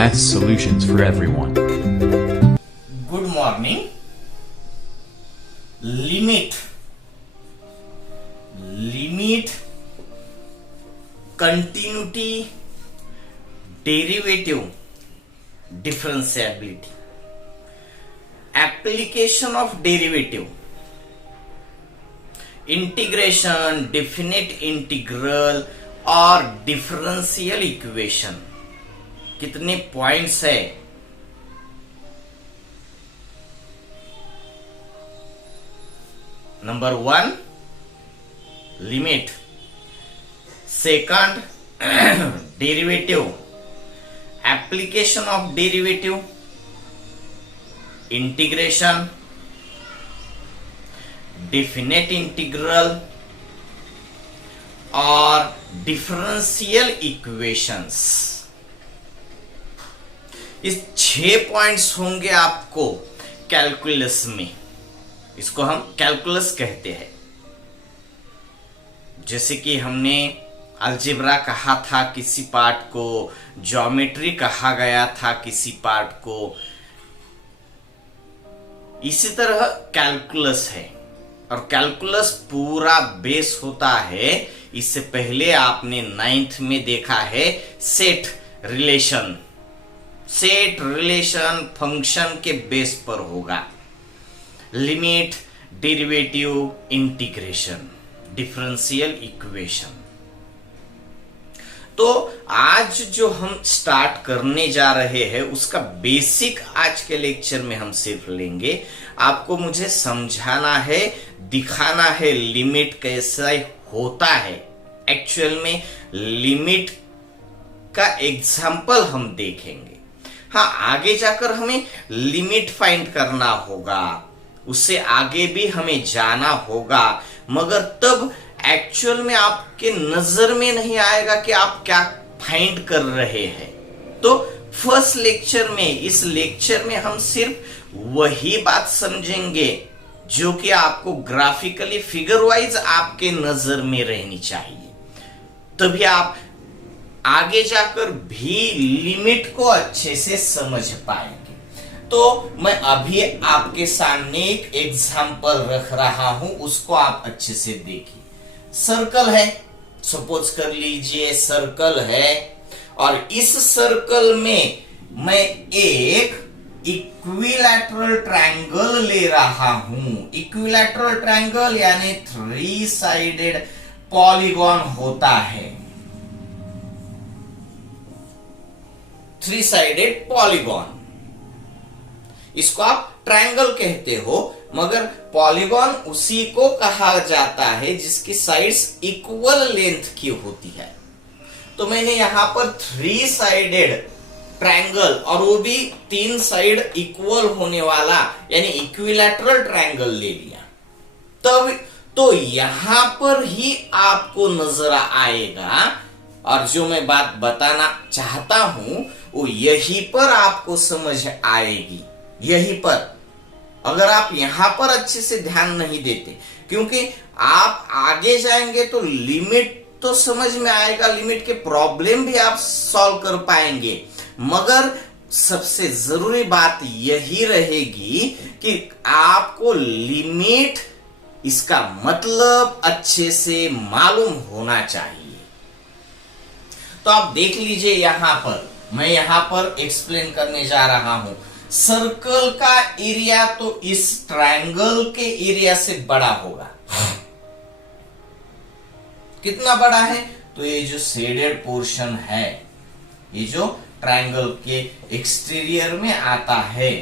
Math solutions for everyone. Good morning. Limit, continuity, derivative, differentiability. Application of derivative, integration, definite integral और differential equation. कितने points है? Number 1 limit, second derivative, application of derivative, integration, definite integral और differential equations. इस 6 points होंगे आपको calculus में. इसको हम कैलकुलस कहते हैं. जैसे कि हमने अलजेब्रा कहा था किसी पार्ट को, ज्योमेट्री कहा गया था किसी पार्ट को, इसी तरह कैलकुलस है. और कैलकुलस पूरा बेस होता है, इससे पहले आपने 9th में देखा है, set relation. Set relation function के बेस पर होगा. Limit, derivative, integration, differential equation. तो आज जो हम स्टार्ट करने जा रहे हैं उसका बेसिक आज के लेक्चर में हम सिर्फ लेंगे. आपको मुझे समझाना है, दिखाना है लिमिट कैसा होता है. एक्चुअल में लिमिट का एग्जाम्पल हम देखेंगे. हाँ, आगे जाकर हमें लिमिट फाइंड करना होगा, उससे आगे भी हमें जाना होगा, मगर तब एक्चुअल में आपके नजर में नहीं आएगा कि आप क्या फाइंड कर रहे हैं. तो फर्स्ट लेक्चर में, इस लेक्चर में हम सिर्फ वही बात समझेंगे जो कि आपको ग्राफिकली फिगर वाइज आपके नजर में रहनी चाहिए. तभी आप आगे जाकर भी लिमिट को अच्छे से समझ पाएंगे. तो मैं अभी आपके सामने एक एग्जांपल रख रहा हूं, उसको आप अच्छे से देखिए. सर्कल है, सपोज कर लीजिए सर्कल है, और इस सर्कल में मैं एक इक्विलैटरल ट्रायंगल ले रहा हूं. इक्विलैटरल ट्रायंगल यानी 3 साइडेड पॉलीगॉन होता है. 3 साइडेड पॉलीगॉन, इसको आप ट्रायंगल कहते हो, मगर पॉलीगॉन उसी को कहा जाता है जिसकी साइड्स इक्वल लेंथ की होती है. तो मैंने यहां पर 3 साइडेड ट्रायंगल, और वो भी 3 साइड इक्वल होने वाला यानी इक्विलैटरल ट्रायंगल ले लिया. तब तो यहां पर ही आपको नजर आएगा, और जो मैं बात बताना चाहता हूं वो यहीं पर आपको समझ आएगी. यहीं पर, अगर आप यहां पर अच्छे से ध्यान नहीं देते, क्योंकि आप आगे जाएंगे तो लिमिट तो समझ में आएगा, लिमिट के प्रॉब्लम भी आप सॉल्व कर पाएंगे, मगर सबसे जरूरी बात यही रहेगी कि आपको लिमिट, इसका मतलब अच्छे से मालूम होना चाहिए. तो आप देख लीजिए, यहां पर मैं यहां पर एक्सप्लेन करने जा रहा हूं. सर्कल का एरिया तो इस ट्रायंगल के एरिया से बड़ा होगा. कितना बड़ा है? तो ये जो शेडेड पोर्शन है, ये जो ट्रायंगल के एक्सटीरियर में आता है,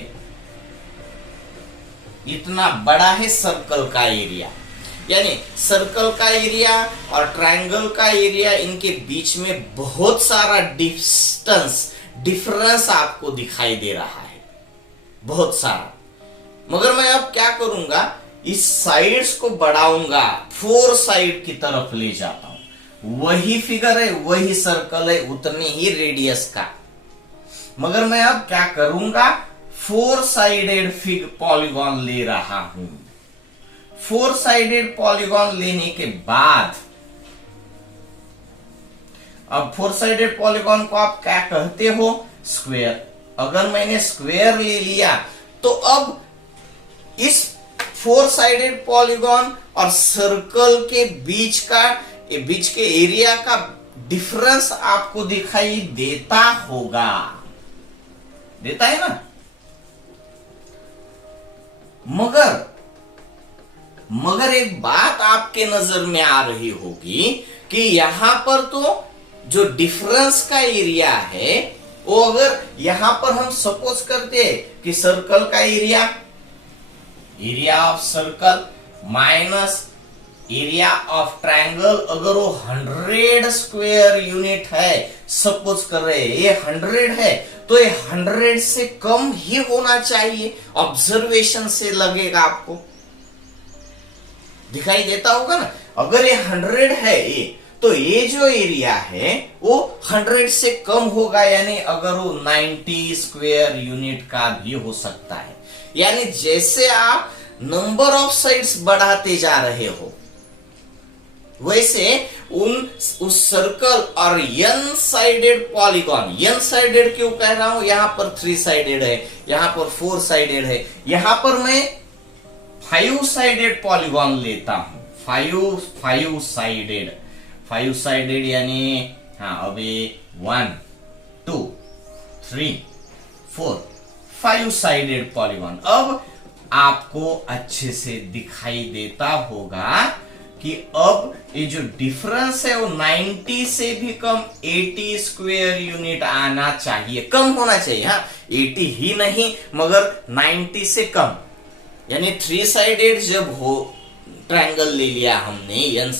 इतना बड़ा है सर्कल का एरिया. यानी सर्कल का एरिया और ट्रायंगल का एरिया, इनके बीच में बहुत सारा डिफरेंस आपको दिखाई दे रहा है, बहुत सारा. मगर मैं अब क्या करूंगा, इस साइड्स को बढ़ाऊंगा, 4 साइड की तरफ ले जाता हूं. वही फिगर है, वही सर्कल है, उतने ही रेडियस का, मगर मैं अब क्या करूंगा, 4 साइडेड पॉलीगॉन ले रहा हूं. 4 साइडेड पॉलीगॉन लेने के बाद अब 4 साइडेड पॉलीगॉन को आप क्या कहते हो? स्क्वायर। अगर मैंने स्क्वायर ले लिया तो अब इस 4 साइडेड पॉलीगॉन और सर्कल के बीच के एरिया का डिफरेंस आपको दिखाई देता होगा, देता है ना। मगर एक बात आपके नजर में आ रही होगी कि यहां पर तो जो डिफरेंस का एरिया है वो, अगर यहां पर हम सपोज करते हैं कि सर्कल का area of circle minus area of triangle, अगर वो 100 स्क्वायर यूनिट है, सपोज कर रहे हैं ये 100 है, तो ये 100 से कम ही होना चाहिए। ऑब्जर्वेशन से लगेगा, आपको दिखाई देता होगा ना। अगर ये 100 है ये, तो ये जो एरिया है वो 100 से कम होगा, यानी अगर वो 90 स्क्वायर यूनिट का भी हो सकता है। यानी जैसे आप नंबर ऑफ साइड्स बढ़ाते जा रहे हो, वैसे उस सर्कल और n sided polygon, n sided क्यों कह रहा हूं, यहां पर 3 साइडेड है, यहां पर 4 साइडेड है, यहां पर मैं 5 साइडेड पॉलीगॉन लेता हूं। 5 साइडेड यानी अभी 1 2 3 4 5 साइडेड पॉलीगॉन। अब आपको अच्छे से दिखाई देता होगा कि अब ये जो डिफरेंस है वो 90 से भी कम 80 स्क्वायर यूनिट आना चाहिए, कम होना चाहिए। 80 ही नहीं मगर 90 से कम, यानी 3 साइडेड जब हो, ट्रायंगल ले लिया हमने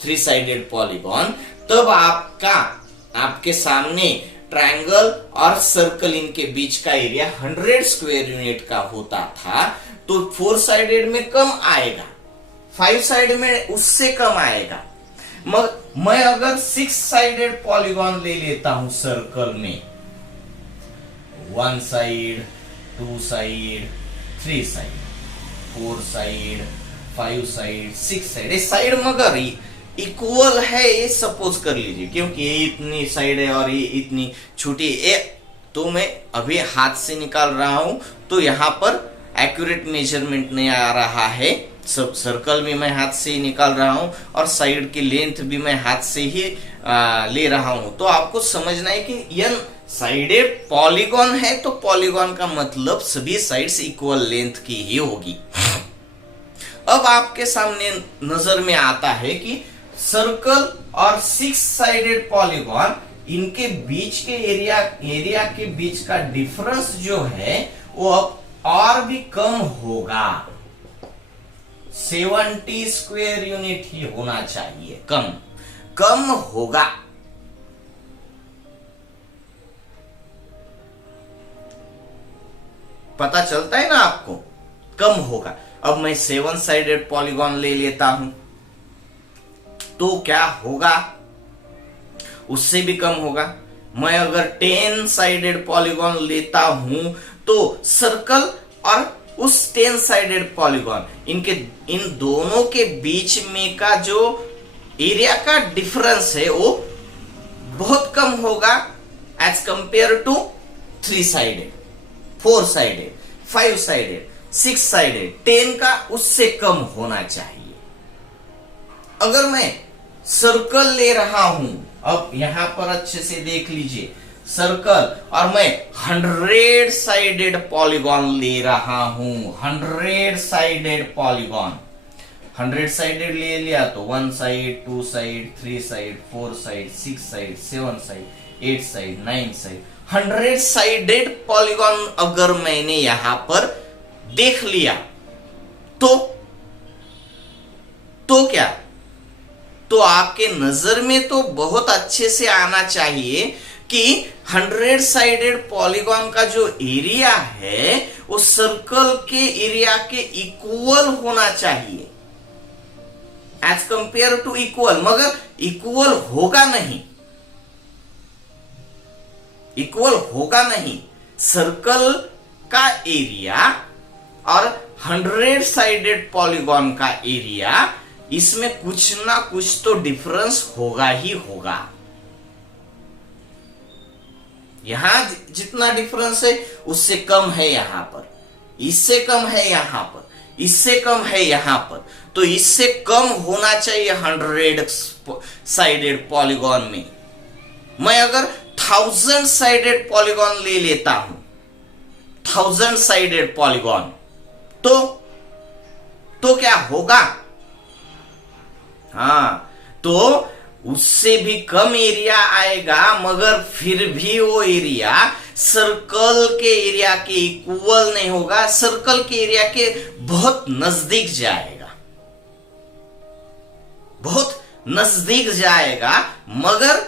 3 साइडेड पॉलीगॉन, तब आपके सामने ट्रायंगल और सर्कल इनके बीच का एरिया 100 स्क्वायर यूनिट का होता था, तो 4 साइडेड में कम आएगा, 5 साइड में उससे कम आएगा। मैं अगर 6 साइडेड पॉलीगॉन ले लेता हूं सर्कल में, 1 side 2 side 3 side 4 side 5 side 6 side, ये साइड मगर इक्वल है, ये सपोज कर लीजिए, क्योंकि ये इतनी साइड है और ये इतनी छोटी है, तो मैं अभी हाथ से निकाल रहा हूं, तो यहां पर एक्यूरेट मेजरमेंट नहीं आ रहा है। सब सर्कल भी मैं हाथ से ही निकाल रहा हूं और साइड की लेंथ भी मैं हाथ से ही ले रहा हूं। तो आपको समझना है कि n साइडेड पॉलीगॉन है, तो पॉलीगॉन का मतलब सभी साइड्स इक्वल लेंथ की ही होगी। अब आपके सामने नजर में आता है कि सर्कल और 6 साइडेड पॉलीगॉन, इनके बीच के एरिया के बीच का डिफरेंस जो है वो अब और भी कम होगा, 70 स्क्वायर यूनिट ही होना चाहिए, कम होगा। पता चलता है ना आपको, कम होगा। अब मैं 7 साइडेड पॉलीगॉन ले लेता हूं, तो क्या होगा, उससे भी कम होगा। मैं अगर 10 साइडेड पॉलीगॉन लेता हूं, तो सर्कल और उस 10 साइडेड पॉलीगॉन, इन दोनों के बीच में का जो एरिया का डिफरेंस है वो बहुत कम होगा as compare to 3 sided, 4 sided, 5 sided, 6 sided, 10 का उससे कम होना चाहिए। अगर मैं सर्कल ले रहा हूं, अब यहां पर अच्छे से देख लीजिए, सर्कल और मैं 100 साइडेड पॉलीगॉन ले रहा हूं, 100 साइडेड पॉलीगॉन, 100 साइडेड ले लिया तो 1 side 2 side 3 side 4 side 6 side 7 side 8 side 9 side, 100 sided polygon अगर मैंने यहां पर देख लिया, तो क्या, तो आपके नजर में तो बहुत अच्छे से आना चाहिए कि 100 साइडेड पॉलीगॉन का जो एरिया है वो सर्कल के एरिया के इक्वल होना चाहिए, एज कंपेयर टू इक्वल, मगर इक्वल होगा नहीं। सर्कल का एरिया और 100 साइडेड पॉलीगॉन का एरिया, इसमें कुछ ना कुछ तो डिफरेंस होगा ही होगा। यहां जितना डिफरेंस है उससे कम है यहां पर, इससे कम है यहां पर, इससे कम है यहां पर, तो इससे कम होना चाहिए 100 साइडेड पॉलीगॉन में। मैं अगर 1000 साइडेड पॉलीगॉन ले लेता हूं, 1000 साइडेड पॉलीगॉन, तो क्या होगा? हाँ, तो उससे भी कम एरिया आएगा, मगर फिर भी वो एरिया सर्कल के एरिया के इक्वल नहीं होगा, सर्कल के एरिया के बहुत नजदीक जाएगा, बहुत नजदीक जाएगा, मगर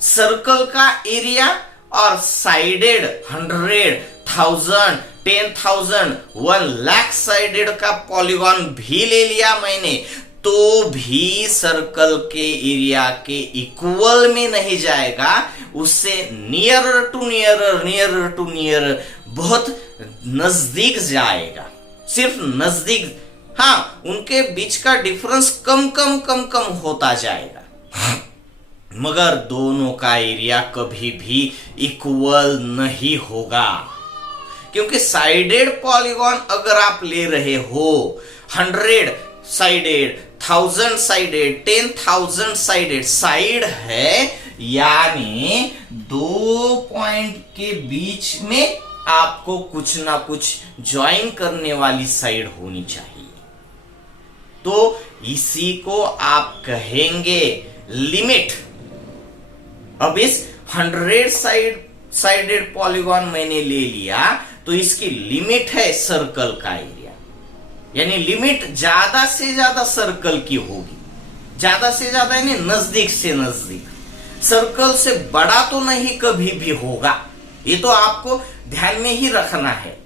सर्कल का एरिया और साइडेड 100, 1000, 10,000, 1 लाख साइडेड का पॉलीगॉन भी ले लिया मैंने, तो भी सर्कल के एरिया के इक्वल में नहीं जाएगा, उससे nearer to nearer, nearer to nearer, बहुत नजदीक जाएगा, सिर्फ नजदीक। हाँ, उनके बीच का डिफरेंस कम कम कम कम होता जाएगा, मगर दोनों का एरिया कभी भी इक्वल नहीं होगा, क्योंकि साइडेड पॉलीगॉन अगर आप ले रहे हो 100 साइडेड, 1000 साइडेड, 10,000 साइडेड, साइड है यानी 2 पॉइंट के बीच में आपको कुछ ना कुछ ज्वाइन करने वाली साइड होनी चाहिए, तो इसी को आप कहेंगे लिमिट। अब इस 100 साइडेड पॉलीगॉन मैंने ले लिया, तो इसकी लिमिट है सर्कल का एरिया, यानी लिमिट ज्यादा से ज्यादा सर्कल की होगी, ज्यादा से ज्यादा यानी नजदीक से नजदीक, सर्कल से बड़ा तो नहीं कभी भी होगा, ये तो आपको ध्यान में ही रखना है।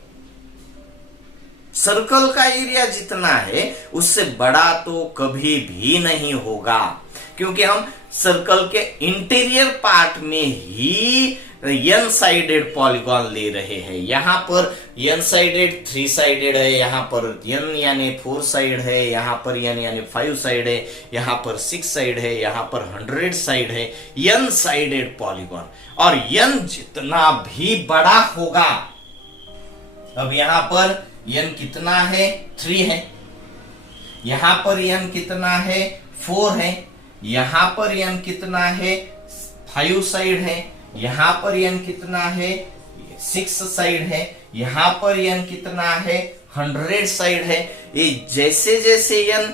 सर्कल का एरिया जितना है उससे बड़ा तो कभी भी नहीं होगा, क्योंकि हम सर्कल के इंटीरियर पार्ट में ही n साइडेड पॉलीगॉन ले रहे हैं। यहां पर n साइडेड 3 साइडेड है, यहां पर n यानी 4 साइड है, यहां पर n यानी 5 साइड है, यहां पर 6 साइड है, यहां पर 100 साइड है, n साइडेड पॉलीगॉन। और n जितना भी बड़ा होगा, अब यहां पर n कितना है? 3 है, यहां पर n कितना है? 4 है, यहां पर n कितना है? 5 साइड है, यहां पर n कितना है? 6 साइड है, यहां पर n कितना है? 100 साइड है। ये जैसे जैसे n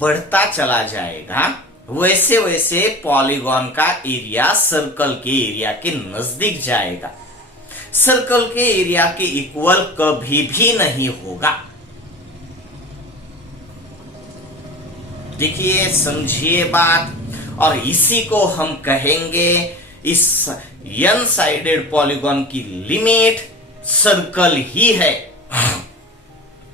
बढ़ता चला जाएगा वैसे वैसे पॉलीगॉन का एरिया सर्कल के एरिया के नजदीक जाएगा, सर्कल के एरिया के इक्वल कभी भी नहीं होगा। देखिए, समझिए बात, और इसी को हम कहेंगे इस n साइडेड पॉलीगॉन की लिमिट सर्कल ही है।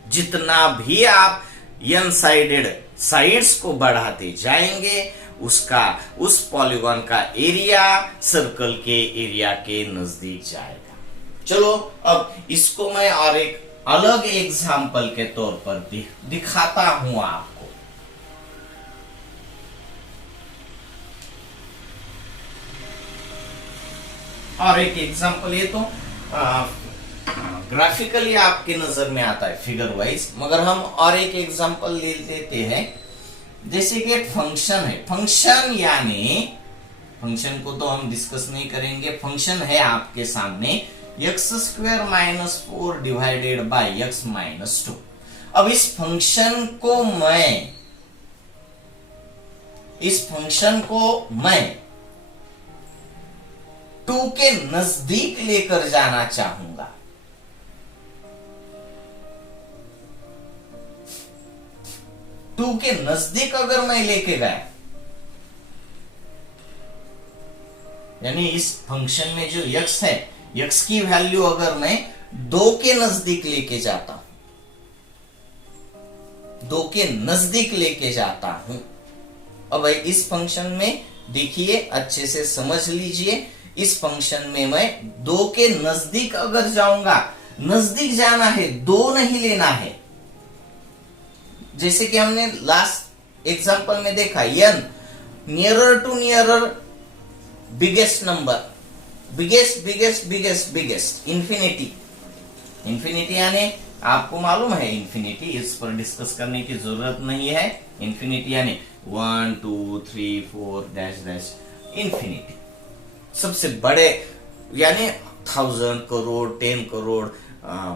जितना भी आप n साइडेड साइड्स को बढ़ाते जाएंगे उस पॉलीगॉन का एरिया सर्कल के एरिया के नजदीक जाएगा। चलो, अब इसको मैं और एक अलग एग्जाम्पल के तौर पर दिखाता हूं आपको। और एक एग्जांपल, ये तो ग्राफिकली आपके नजर में आता है फिगर वाइज, मगर हम और एक एग्जांपल ले लेते हैं। जैसे कि एक फंक्शन है, फंक्शन यानी फंक्शन को तो हम डिस्कस नहीं करेंगे, फंक्शन है आपके सामने x² - 4 डिवाइडेड बाय x - 2। अब इस फंक्शन को मैं 2 के नजदीक लेकर जाना चाहूंगा। टू के नजदीक अगर मैं लेके गया, यानी इस फंक्शन में जो x है, x की वैल्यू अगर मैं 2 के नजदीक लेके जाता हूं, 2 के नजदीक लेके जाता हूं। अब इस फंक्शन में देखिए, अच्छे से समझ लीजिए, इस फंक्शन में मैं 2 के नजदीक अगर जाऊंगा, नजदीक जाना है, 2 नहीं लेना है। जैसे कि हमने लास्ट एग्जांपल में देखा, n nearer to nearer biggest number, biggest biggest biggest biggest infinity. Infinity यानी आपको मालूम है इन्फिनिटी, इस पर डिस्कस करने की जरूरत नहीं है। इन्फिनिटी यानी 1 2 3 4 डैश डैश इन्फिनिटी। सबसे बड़े यानी 1000 करोड़ 10 करोड़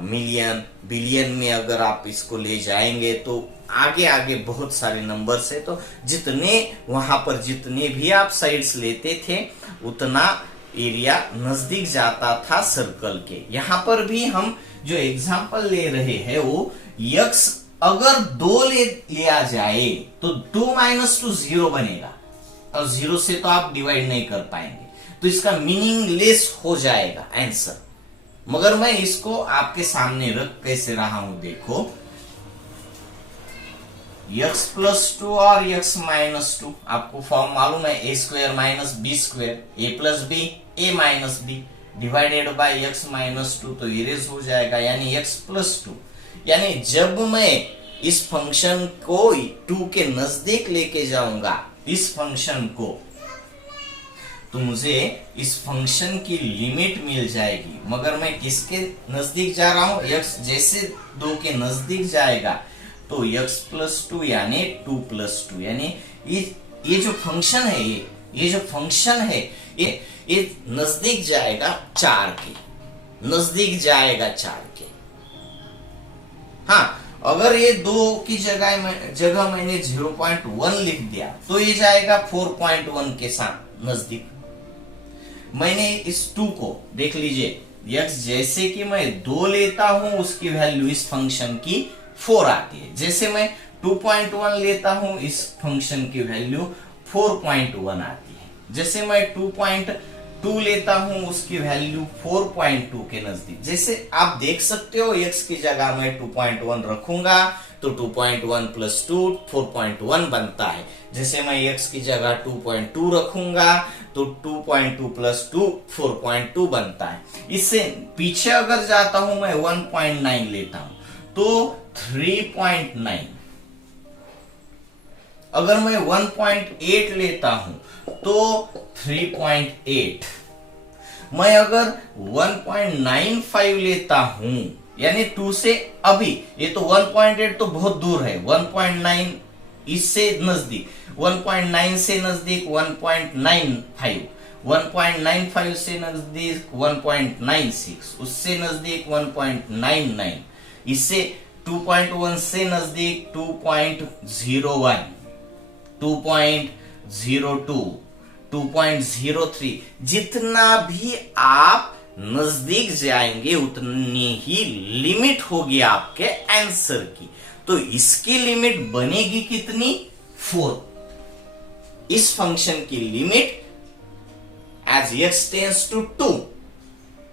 मिलियन बिलियन में अगर आप इसको ले जाएंगे तो आगे आगे बहुत सारे नंबर्स है। तो जितने वहां पर जितने भी आप साइड्स लेते थे उतना एरिया नजदीक जाता था सर्कल के। यहां पर भी हम जो एग्जांपल ले रहे हैं वो यक्स अगर 2 लिया जाए तो 2 - 2 0 बनेगा और 0 से तो आप डिवाइड नहीं कर पाएंगे, तो इसका मीनिंगलेस हो जाएगा आंसर। मगर मैं इसको आपके सामने रख कैसे रहा हूं, देखो x+2 और x-2 आपको फॉर्म मालूम है, a² - b² a+b a-b divided by x-2 तो इरेज हो जाएगा यानी x+2। यानी जब मैं इस फंक्शन को 2 के नजदीक लेके जाऊंगा इस फंक्शन को, तो मुझे इस फंक्शन की लिमिट मिल जाएगी। मगर मैं किसके नजदीक जा रहा हूं, x जैसे 2 के नजदीक जाएगा तो x+2 यानी 2+2 यानी ये जो फंक्शन है ये जो फंक्शन है ये नजदीक जाएगा 4 के, नजदीक जाएगा 4 के। हाँ, अगर ये 2 की जगह मैंने 0.1 लिख दिया तो ये जाएगा 4.1 के साथ नजदीक। मैंने इस 2 को देख लीजिए, x जैसे कि मैं 2 लेता हूं उसकी वैल्यू इस फंक्शन की 4 आती है। जैसे मैं 2.1 लेता हूं इस फंक्शन की वैल्यू 4.1 आती है। जैसे मैं 2.2 लेता हूं उसकी वैल्यू 4.2 के नजदीक। जैसे आप देख सकते हो x की जगह मैं 2.1 रखूंगा तो 2.1 + 2 4.1 बनता है। जैसे मैं x की जगह 2.2 रखूंगा तो 2.2 + 2 4.2 बनता है। इससे पीछे अगर जाता हूं मैं 1.9 लेता हूं तो 3.9। अगर मैं 1.8 लेता हूं तो 3.8। मैं अगर 1.95 लेता हूं यानी 2 से अभी, ये तो 1.8 तो बहुत दूर है, 1.9 इससे नजदीक, 1.9 से नजदीक 1.95, 1.95 से नजदीक 1.96, उससे नजदीक 1.99, इससे 2.1 से नजदीक 2.01, 2.02, 2.03। जितना भी आप नजदीक जाएंगे उतनी ही लिमिट होगी आपके आंसर की। तो इसकी लिमिट बनेगी कितनी, 4। इस फंक्शन की limit as x tends to 2,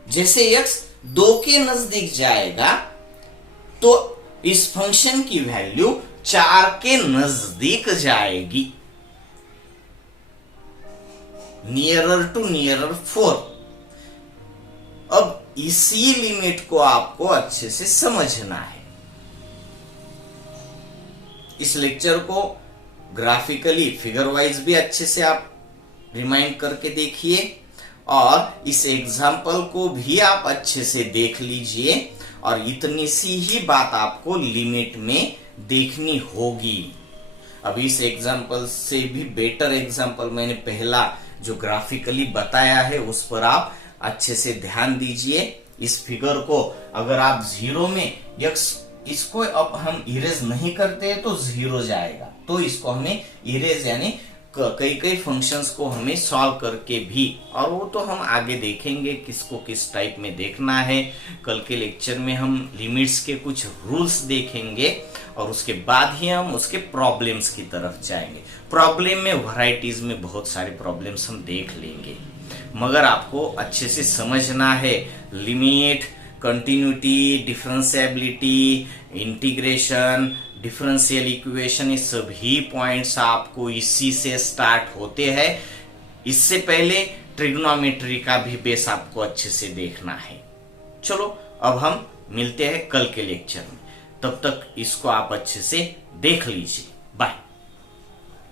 जैसे x 2 के नजदीक जाएगा तो इस फंक्शन की वैल्यू 4 के नजदीक जाएगी, नियरर टू नियरर 4। अब इसी लिमिट को आपको अच्छे से समझना है। इस लेक्चर को ग्राफिकली फिगर वाइज भी अच्छे से आप रिमाइंड करके देखिए और इस एग्जाम्पल को भी आप अच्छे से देख लीजिए। और इतनी सी ही बात आपको लिमिट में देखनी होगी। अब इस एग्जाम्पल से भी बेटर एग्जाम्पल मैंने पहला जो ग्राफिकली बताया है उस पर आप अच्छे से ध्यान दीजिए। इस फिगर को अगर आप 0 में इसको अब हम इरेज नहीं करते तो 0 जाएगा, तो इसको हमें इरेज यानी कई फंक्शंस को हमें सॉल्व करके भी, और वो तो हम आगे देखेंगे किसको किस टाइप में देखना है। कल के लेक्चर में हम लिमिट्स के कुछ रूल्स देखेंगे और उसके बाद ही हम उसके प्रॉब्लम्स की तरफ जाएंगे। प्रॉब्लम में वैरायटीज में बहुत सारे प्रॉब्लम्स हम देख लेंगे, मगर आपको अच्छे से समझना है limit, continuity, differentiability, integration, differential equation, ये सभी पॉइंट्स आपको इसी से स्टार्ट होते हैं। इससे पहले ट्रिग्नोमेट्री का भी बेस आपको अच्छे से देखना है। चलो अब हम मिलते हैं कल के लेक्चर में, तब तक इसको आप अच्छे से देख लीजिए। बाय।